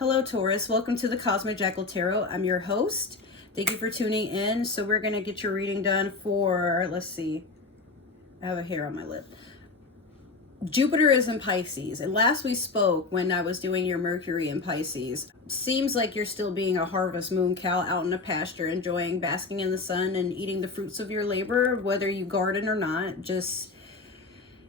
Hello, Taurus. Welcome to the Cosmic Jackal Tarot. I'm your host. Thank you for tuning in. So we're going to get your reading done for, let's see. I have a hair on my lip. Jupiter is in Pisces. And last we spoke when I was doing your Mercury in Pisces. Seems like you're still being a harvest moon cow out in the pasture, enjoying basking in the sun and eating the fruits of your labor, whether you garden or not. Just,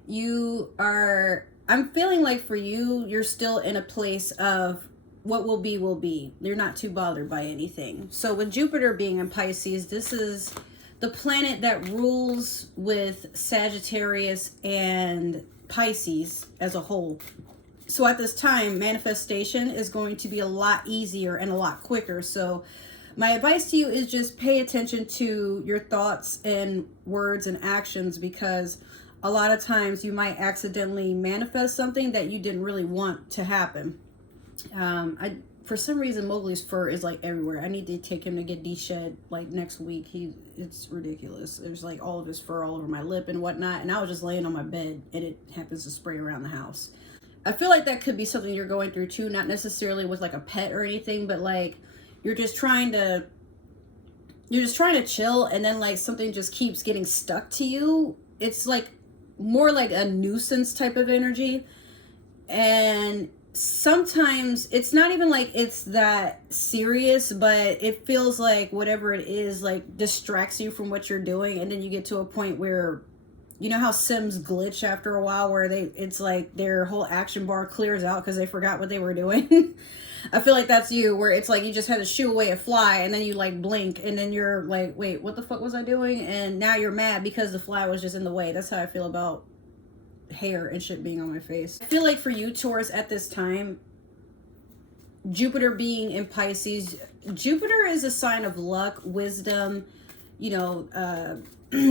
you are, I'm feeling like for you, you're still in a place of what will be, will be. You're not too bothered by anything. So with Jupiter being in Pisces, this is the planet that rules with Sagittarius and Pisces as a whole. So at this time, manifestation is going to be a lot easier and a lot quicker. So my advice to you is just pay attention to your thoughts and words and actions, because a lot of times you might accidentally manifest something that you didn't really want to happen. For some reason Mowgli's fur is like everywhere. I need to take him to get de-shed like next week. It's ridiculous. There's like all of his fur all over my lip and whatnot, and I was just laying on my bed and it happens to spray around the house. I feel like that could be something you're going through too, not necessarily with like a pet or anything, but like you're just trying to chill, and then like something just keeps getting stuck to you. It's like more like a nuisance type of energy. And sometimes it's not even like it's that serious, but it feels like whatever it is like distracts you from what you're doing, and then you get to a point where, you know how Sims glitch after a while, where it's like their whole action bar clears out because they forgot what they were doing. I feel like that's you, where it's like you just had to shoo away a fly and then you like blink and then you're like, wait, what the fuck was I doing? And now you're mad because the fly was just in the way. That's how I feel about hair and shit being on my face. I feel like for you, Taurus, at this time, Jupiter being in Pisces, Jupiter is a sign of luck, wisdom,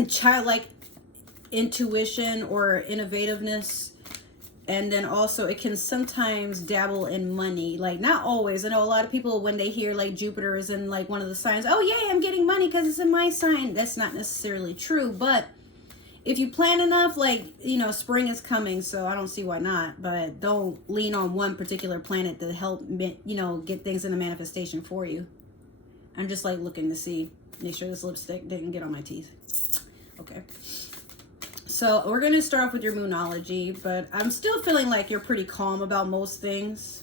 childlike intuition or innovativeness. And then also it can sometimes dabble in money. Like, not always. I know a lot of people, when they hear like Jupiter is in like one of the signs, oh yeah, I'm getting money because it's in my sign. That's not necessarily true, but if you plan enough, like, spring is coming, so I don't see why not. But don't lean on one particular planet to help, get things into manifestation for you. I'm just like looking to see, make sure this lipstick didn't get on my teeth. Okay. So we're going to start off with your moonology, but I'm still feeling like you're pretty calm about most things.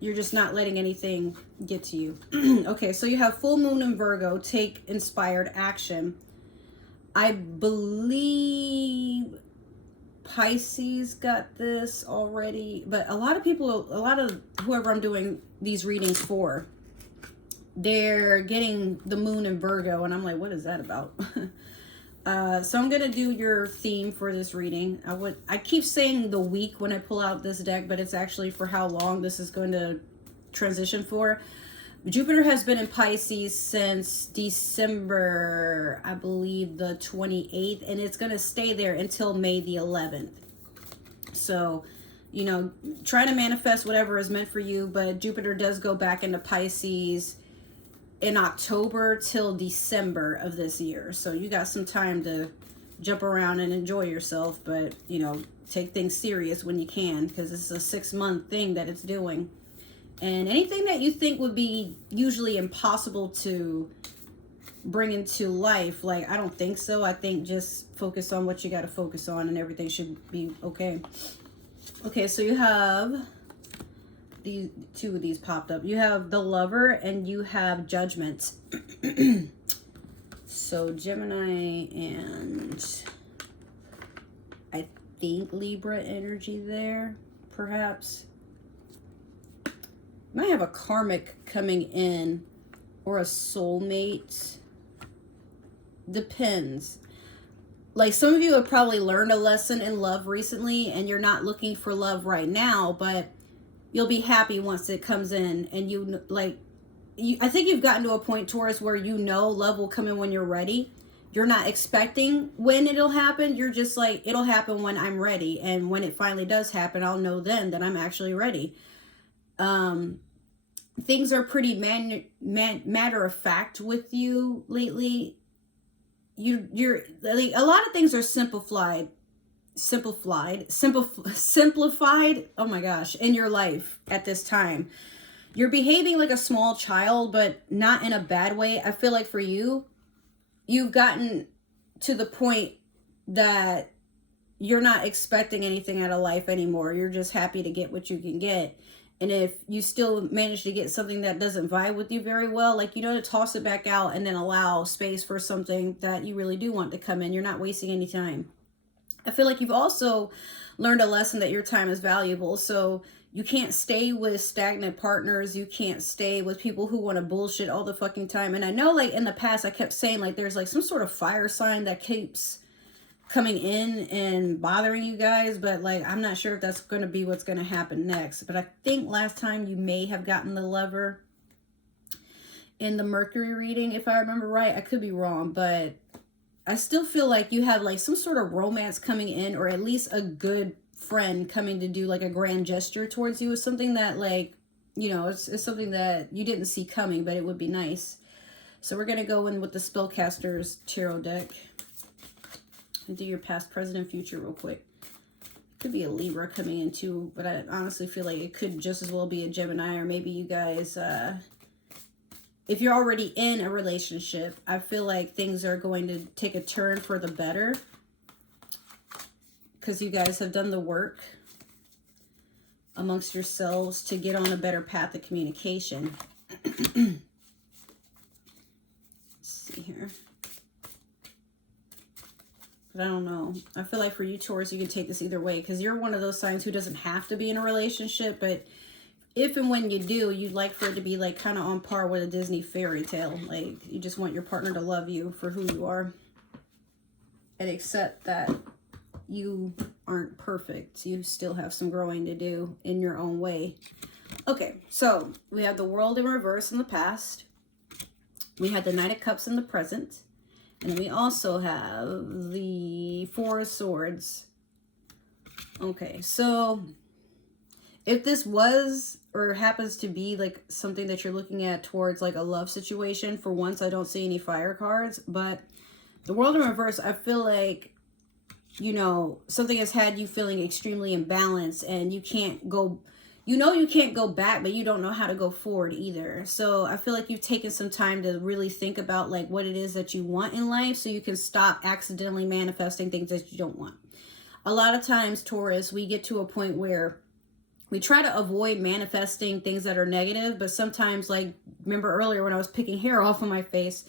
You're just not letting anything get to you. Okay, so you have full moon in Virgo. Take inspired action. I believe Pisces got this already, but a lot of whoever I'm doing these readings for, they're getting the moon in Virgo, and I'm like, what is that about? So I'm going to do your theme for this reading. I keep saying the week when I pull out this deck, but it's actually for how long this is going to transition for. Jupiter has been in Pisces since December, I believe the 28th, and it's going to stay there until May the 11th. So, try to manifest whatever is meant for you, but Jupiter does go back into Pisces in October till December of this year. So you got some time to jump around and enjoy yourself, but, take things serious when you can, because this is a 6-month thing that it's doing. And anything that you think would be usually impossible to bring into life, like, I don't think so. I think just focus on what you got to focus on and everything should be okay. Okay, so you have these two of these popped up. You have the Lover and you have Judgment. So Gemini and I think Libra energy there, perhaps. Might have a karmic coming in or a soulmate. Depends. Like, some of you have probably learned a lesson in love recently and you're not looking for love right now, but you'll be happy once it comes in. And I think you've gotten to a point, Taurus, where love will come in when you're ready. You're not expecting when it'll happen. You're just like, it'll happen when I'm ready. And when it finally does happen, I'll know then that I'm actually ready. Things are pretty matter of fact with you lately. You're like, a lot of things are simplified simplified, oh my gosh, in your life at this time. You're behaving like a small child, but not in a bad way. I feel like for you, you've gotten to the point that you're not expecting anything out of life anymore. You're just happy to get what you can get. And if you still manage to get something that doesn't vibe with you very well, like, you know, to toss it back out and then allow space for something that you really do want to come in. You're not wasting any time. I feel like you've also learned a lesson that your time is valuable. So you can't stay with stagnant partners. You can't stay with people who want to bullshit all the fucking time. And I know, like, in the past, I kept saying, like, there's like some sort of fire sign that keeps coming in and bothering you guys, but like, I'm not sure if that's going to be what's going to happen next. But I think last time you may have gotten the Lover in the Mercury reading, if I remember right. I could be wrong, but I still feel like you have like some sort of romance coming in, or at least a good friend coming to do like a grand gesture towards you. Is something that, like, you know, it's something that you didn't see coming, but it would be nice. So we're going to go in with the Spellcasters Tarot deck. Do your past, present, and future real quick. Could be a Libra coming in too, but I honestly feel like it could just as well be a Gemini, or maybe you guys, if you're already in a relationship, I feel like things are going to take a turn for the better because you guys have done the work amongst yourselves to get on a better path of communication. Let's see here. But I don't know. I feel like for you, Taurus, you can take this either way, because you're one of those signs who doesn't have to be in a relationship, but if and when you do, you'd like for it to be like kind of on par with a Disney fairy tale. Like, you just want your partner to love you for who you are and accept that you aren't perfect. You still have some growing to do in your own way. Okay, so we have the World in reverse in the past. We had the Knight of Cups in the present. And we also have the Four of Swords. Okay, so if this was or happens to be like something that you're looking at towards like a love situation, for once I don't see any fire cards, but the World in reverse, I feel like, you know, something has had you feeling extremely imbalanced, and you can't go, you know, you can't go back, but you don't know how to go forward either. So I feel like you've taken some time to really think about like what it is that you want in life, so you can stop accidentally manifesting things that you don't want. A lot of times, Taurus, we get to a point where we try to avoid manifesting things that are negative, but sometimes, like, remember earlier when I was picking hair off of my face,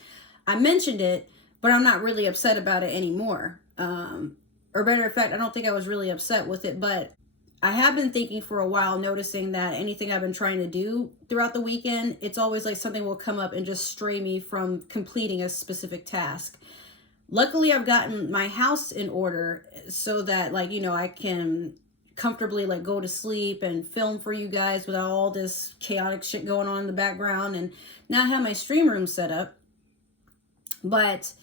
I mentioned it, but I'm not really upset about it anymore. Or better in fact, I don't think I was really upset with it, but I have been thinking for a while, noticing that anything I've been trying to do throughout the weekend, it's always like something will come up and just stray me from completing a specific task. Luckily, I've gotten my house in order so that, like, you know, I can comfortably like go to sleep and film for you guys without all this chaotic shit going on in the background, and now I have my stream room set up. But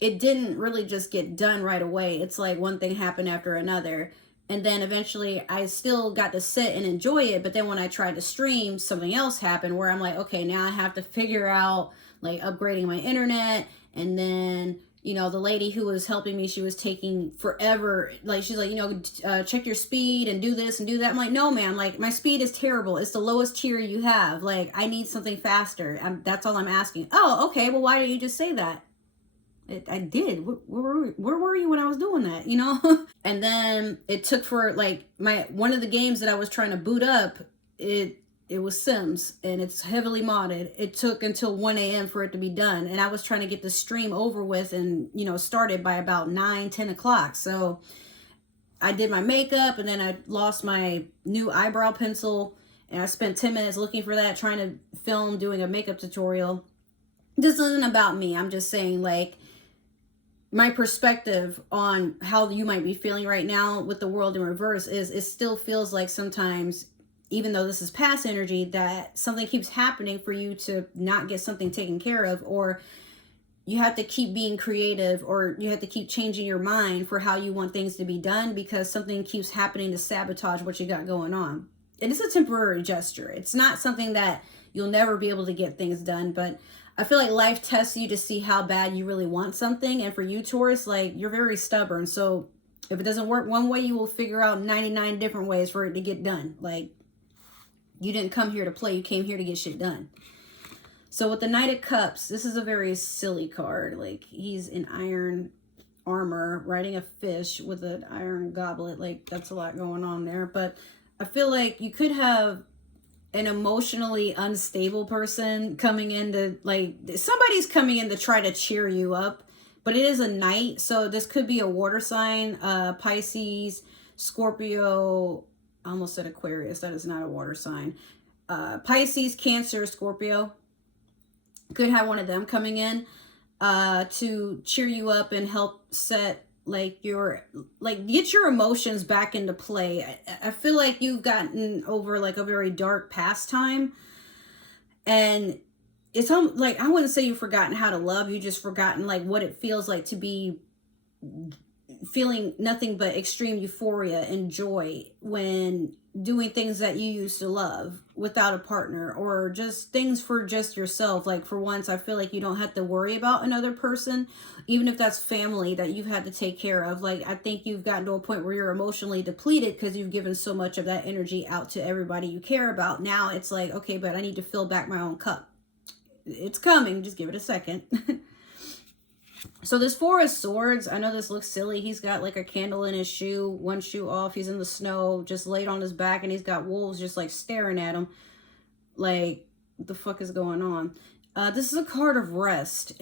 it didn't really just get done right away. It's like one thing happened after another. And then eventually I still got to sit and enjoy it. But then when I tried to stream, something else happened where I'm like, okay, now I have to figure out like upgrading my internet. And then, you know, the lady who was helping me, she was taking forever. Like, she's like, you know, check your speed and do this and do that. I'm like, no, man, like my speed is terrible. It's the lowest tier you have. Like, I need something faster. That's all I'm asking. Oh, okay. Well, why didn't you just say that? I did. Where were you when I was doing that, you know? And then it took for like one of the games that I was trying to boot up, it was Sims, and it's heavily modded. It took until 1 a.m. for it to be done, and I was trying to get the stream over with and, you know, started by about 9-10 o'clock. So I did my makeup, and then I lost my new eyebrow pencil, and I spent 10 minutes looking for that, trying to film doing a makeup tutorial. This isn't about me. I'm just saying, like, my perspective on how you might be feeling right now with the World in reverse is it still feels like sometimes, even though this is past energy, that something keeps happening for you to not get something taken care of, or you have to keep being creative, or you have to keep changing your mind for how you want things to be done because something keeps happening to sabotage what you got going on. And it's a temporary gesture. It's not something that you'll never be able to get things done, but I feel like life tests you to see how bad you really want something. And for you, Taurus, like, you're very stubborn. So If it doesn't work one way, you will figure out 99 different ways for it to get done. Like, you didn't come here to play. You came here to get shit done. So with the Knight of Cups, this is a very silly card. Like, he's in iron armor riding a fish with an iron goblet. Like, that's a lot going on there. But I feel like you could have an emotionally unstable person coming in to, like, somebody's coming in to try to cheer you up. But it is a knight, so this could be a water sign, Pisces, Scorpio. I almost said Aquarius. That is not a water sign. Pisces, Cancer, Scorpio. Could have one of them coming in to cheer you up and help set, like, get your emotions back into play. I feel like you've gotten over, like, a very dark past time, and it's like, I wouldn't say you've forgotten how to love. You just forgotten, like, what it feels like to be feeling nothing but extreme euphoria and joy when doing things that you used to love without a partner, or just things for just yourself. Like, for once, I feel like you don't have to worry about another person, even if that's family that you've had to take care of. Like, I think you've gotten to a point where you're emotionally depleted because you've given so much of that energy out to everybody you care about. Now it's like, okay, but I need to fill back my own cup. It's coming. Just give it a second. So this Four of Swords, I know this looks silly. He's got, like, a candle in his shoe, one shoe off. He's in the snow, just laid on his back, and he's got wolves just, like, staring at him. Like, what the fuck is going on? This is a card of rest.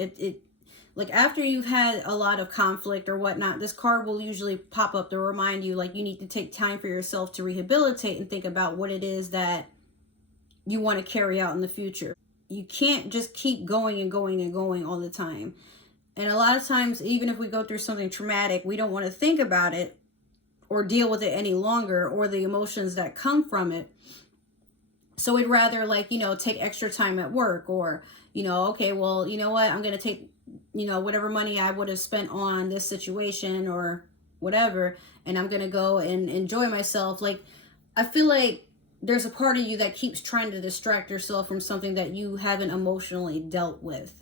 Like, after you've had a lot of conflict or whatnot, this card will usually pop up to remind you, like, you need to take time for yourself to rehabilitate and think about what it is that you want to carry out in the future. You can't just keep going and going and going all the time. And a lot of times, even if we go through something traumatic, we don't want to think about it or deal with it any longer, or the emotions that come from it. So we'd rather, like, you know, take extra time at work, or, you know, okay, well, you know what, I'm going to take, you know, whatever money I would have spent on this situation or whatever, and I'm going to go and enjoy myself. Like, I feel like there's a part of you that keeps trying to distract yourself from something that you haven't emotionally dealt with.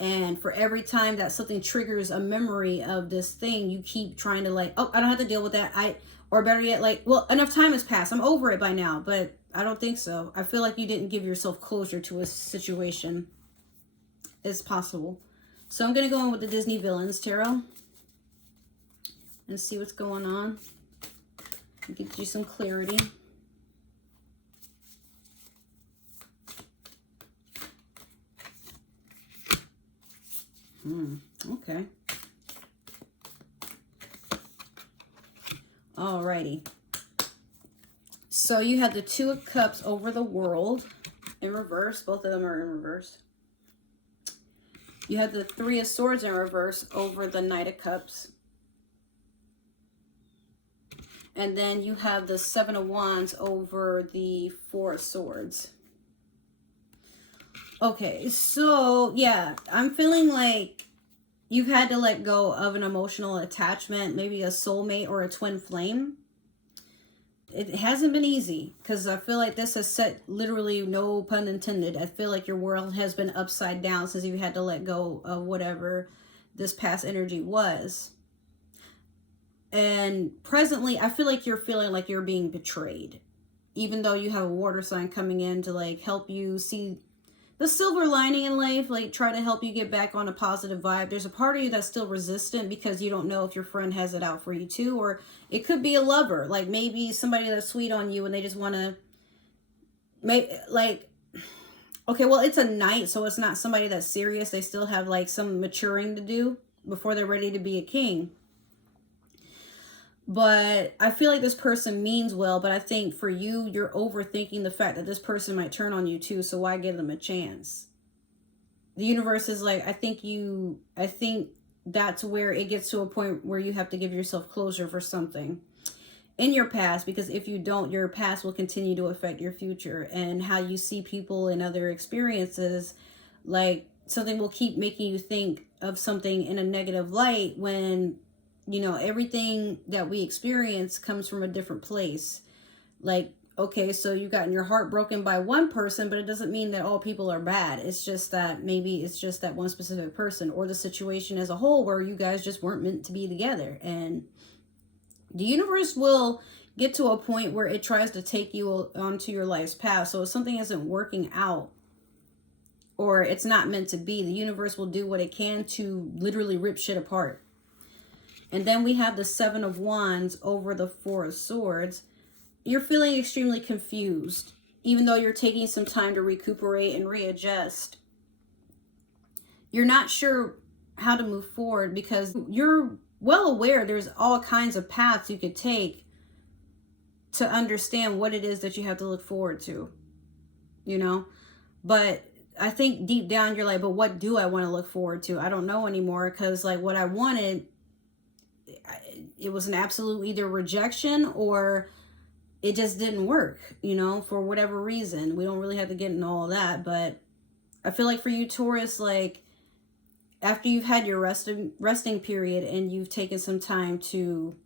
And for every time that something triggers a memory of this thing, you keep trying to, like, oh, I don't have to deal with that. Or better yet, like, well, enough time has passed. I'm over it by now. But I don't think so. I feel like you didn't give yourself closure to a situation. It's possible. So I'm going to go in with the Disney Villains Tarot and see what's going on. Get you some clarity. Okay. Alrighty. So you have the Two of Cups over the World in reverse. Both of them are in reverse. You have the Three of Swords in reverse over the Knight of Cups. And then you have the Seven of Wands over the Four of Swords. Okay, so yeah, I'm feeling like you've had to let go of an emotional attachment, maybe a soulmate or a twin flame. It hasn't been easy, because I feel like this has set, literally, no pun intended, I feel like your world has been upside down since you had to let go of whatever this past energy was. And presently, I feel like you're feeling like you're being betrayed, even though you have a water sign coming in to, like, help you see the silver lining in life, like, try to help you get back on a positive vibe. There's a part of you that's still resistant because you don't know if your friend has it out for you too, or it could be a lover, like maybe somebody that's sweet on you and they just want to make, like, okay, well, it's a knight, so it's not somebody that's serious. They still have, like, some maturing to do before they're ready to be a king. But I feel like this person means well, but I think for you, you're overthinking the fact that this person might turn on you too, so why give them a chance? The universe is like, I think that's where it gets to a point where you have to give yourself closure for something in your past, because if you don't, your past will continue to affect your future, and how you see people and other experiences. Like, something will keep making you think of something in a negative light when, you know, everything that we experience comes from a different place. Like, okay, so you've gotten your heart broken by one person, but it doesn't mean that all people are bad. It's just that maybe it's just that one specific person, or the situation as a whole where you guys just weren't meant to be together. And The universe will get to a point where it tries to take you onto your life's path. So if something isn't working out or it's not meant to be, the universe will do what it can to literally rip shit apart. And then we have the Seven of Wands over the Four of Swords. You're feeling extremely confused, even though you're taking some time to recuperate and readjust. You're not sure how to move forward because you're well aware there's all kinds of paths you could take to understand what it is that you have to look forward to, you know? But I think deep down you're like, but what do I want to look forward to? I don't know anymore, because like what I wanted, it was an absolute either rejection or it just didn't work, you know, for whatever reason. We don't really have to get into all that, but I feel like for you, Taurus, like after you've had your resting period and you've taken some time to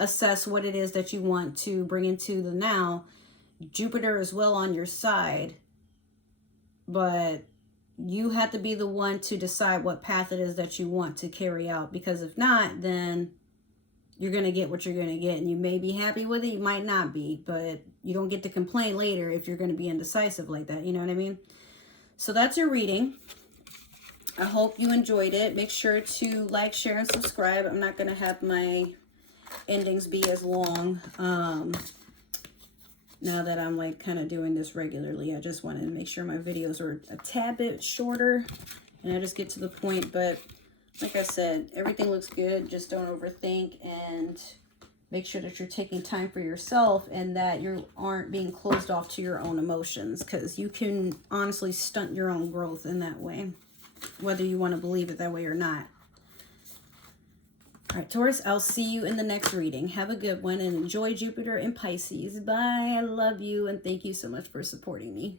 assess what it is that you want to bring into the now, Jupiter is well on your side, but you have to be the one to decide what path it is that you want to carry out, because if not, then you're going to get what you're going to get, and you may be happy with it, you might not be, but you don't get to complain later if you're going to be indecisive like that, you know what I mean? So that's your reading. I hope you enjoyed it. Make sure to like, share, and subscribe. I'm not going to have my endings be as long now that I'm like kind of doing this regularly. I just wanted to make sure my videos are a tad bit shorter and I just get to the point. But like I said, everything looks good. Just don't overthink, and make sure that you're taking time for yourself and that you aren't being closed off to your own emotions, because you can honestly stunt your own growth in that way, whether you want to believe it that way or not. All right, Taurus, I'll see you in the next reading. Have a good one and enjoy Jupiter in Pisces. Bye. I love you and thank you so much for supporting me.